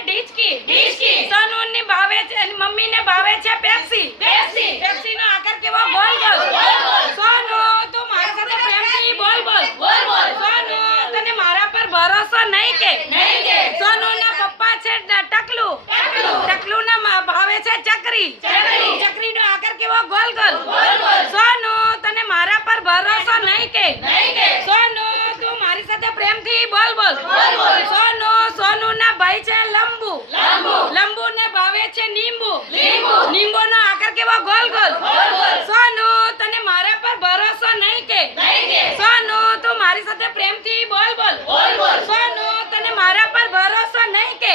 ડીચકી સોનુ ની ભાવે છે મમ્મી ને ભાવે છે પેપ્સી નો આકાર કેવો ગોલ સોનુ તું મારી સાથે પ્રેમથી બોલ સોનુ તને મારા પર ભરોસો નહીં કે સોનુ ના પપ્પા છે ટકલુ ના ભાવે છે ચકરી નો આકાર કેવો ગોલ સોનુ તને મારા પર ભરોસો નહીં કે સોનુ તું મારી સાથે પ્રેમથી બોલ સોનુ ના ભાઈ છે લંબુ ને ભાવે છે લીંબુ નો આકાર કેવો ગોલ સોનુ તને મારા પર ભરોસો નહીં કે સોનુ તું મારી સાથે પ્રેમથી બોલ સોનુ તને મારા પર ભરોસો નહીં કે